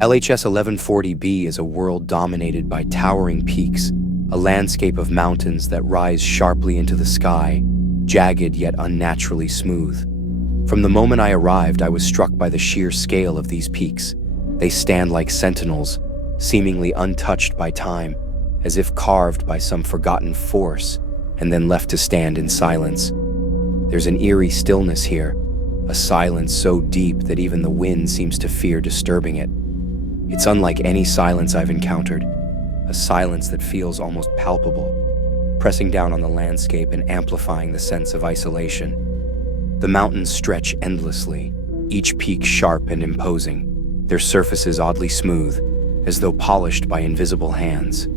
LHS 1140b is a world dominated by towering peaks, a landscape of mountains that rise sharply into the sky, jagged yet unnaturally smooth. From the moment I arrived, I was struck by the sheer scale of these peaks. They stand like sentinels, seemingly untouched by time, as if carved by some forgotten force, and then left to stand in silence. There's an eerie stillness here, a silence so deep that even the wind seems to fear disturbing it. It's unlike any silence I've encountered, a silence that feels almost palpable, pressing down on the landscape and amplifying the sense of isolation. The mountains stretch endlessly, each peak sharp and imposing, their surfaces oddly smooth, as though polished by invisible hands.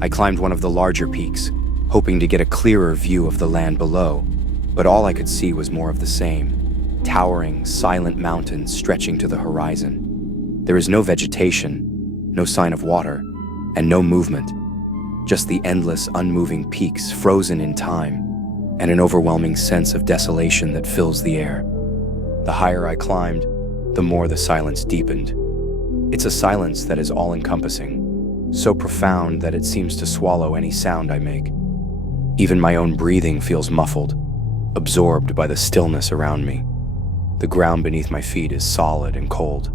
I climbed one of the larger peaks, hoping to get a clearer view of the land below, but all I could see was more of the same, towering, silent mountains stretching to the horizon. There is no vegetation, no sign of water, and no movement, just the endless, unmoving peaks frozen in time, and an overwhelming sense of desolation that fills the air. The higher I climbed, the more the silence deepened. It's a silence that is all-encompassing, so profound that it seems to swallow any sound I make. Even my own breathing feels muffled, absorbed by the stillness around me. The ground beneath my feet is solid and cold,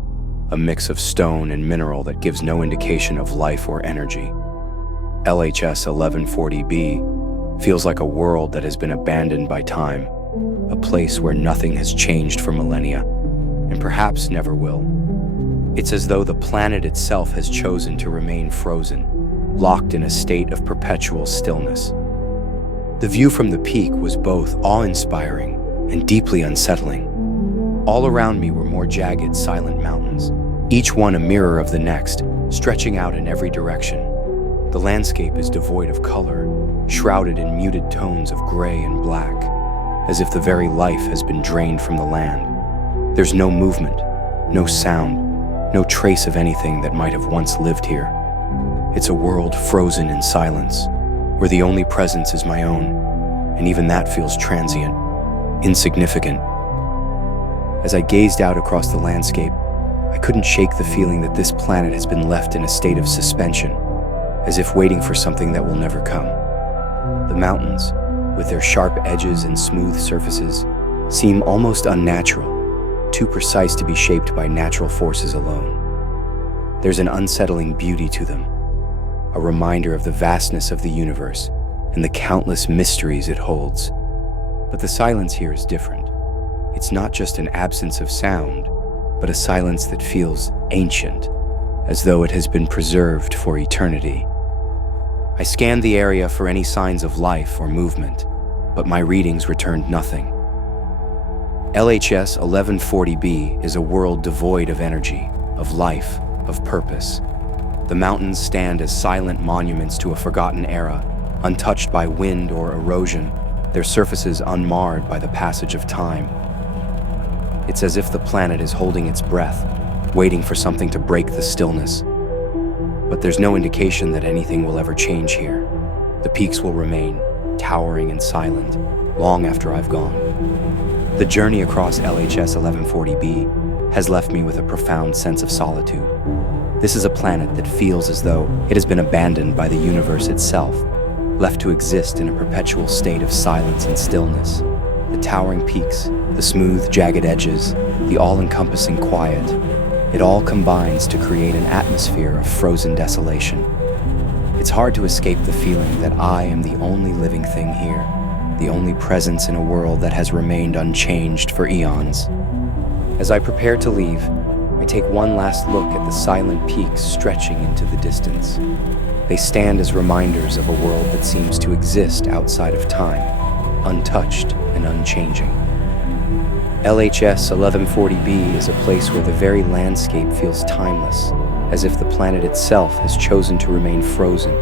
a mix of stone and mineral that gives no indication of life or energy. LHS 1140b feels like a world that has been abandoned by time, a place where nothing has changed for millennia, and perhaps never will. It's as though the planet itself has chosen to remain frozen, locked in a state of perpetual stillness. The view from the peak was both awe-inspiring and deeply unsettling. All around me were more jagged, silent mountains, each one a mirror of the next, stretching out in every direction. The landscape is devoid of color, shrouded in muted tones of gray and black, as if the very life has been drained from the land. There's no movement, no sound, no trace of anything that might have once lived here. It's a world frozen in silence, where the only presence is my own, and even that feels transient, insignificant. As I gazed out across the landscape, I couldn't shake the feeling that this planet has been left in a state of suspension, as if waiting for something that will never come. The mountains, with their sharp edges and smooth surfaces, seem almost unnatural, too precise to be shaped by natural forces alone. There's an unsettling beauty to them, a reminder of the vastness of the universe and the countless mysteries it holds. But the silence here is different. It's not just an absence of sound, but a silence that feels ancient, as though it has been preserved for eternity. I scanned the area for any signs of life or movement, but my readings returned nothing. LHS 1140b is a world devoid of energy, of life, of purpose. The mountains stand as silent monuments to a forgotten era, untouched by wind or erosion, their surfaces unmarred by the passage of time. It's as if the planet is holding its breath, waiting for something to break the stillness. But there's no indication that anything will ever change here. The peaks will remain, towering and silent, long after I've gone. The journey across LHS 1140b has left me with a profound sense of solitude. This is a planet that feels as though it has been abandoned by the universe itself, left to exist in a perpetual state of silence and stillness. The towering peaks, the smooth, jagged edges, the all-encompassing quiet, it all combines to create an atmosphere of frozen desolation. It's hard to escape the feeling that I am the only living thing here, the only presence in a world that has remained unchanged for eons. As I prepare to leave, I take one last look at the silent peaks stretching into the distance. They stand as reminders of a world that seems to exist outside of time, untouched and unchanging. LHS 1140b is a place where the very landscape feels timeless, as if the planet itself has chosen to remain frozen,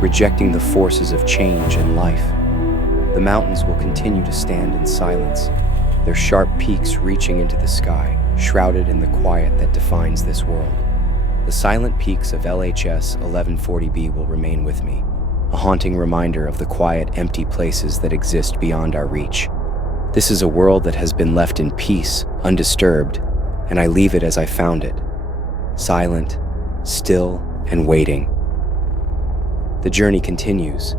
rejecting the forces of change and life. The mountains will continue to stand in silence, their sharp peaks reaching into the sky, shrouded in the quiet that defines this world. The silent peaks of LHS 1140b will remain with me, a haunting reminder of the quiet, empty places that exist beyond our reach. This is a world that has been left in peace, undisturbed, and I leave it as I found it, silent, still, and waiting. The journey continues,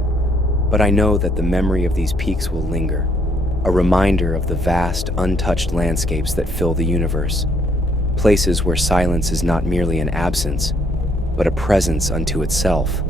but I know that the memory of these peaks will linger, a reminder of the vast, untouched landscapes that fill the universe, places where silence is not merely an absence, but a presence unto itself.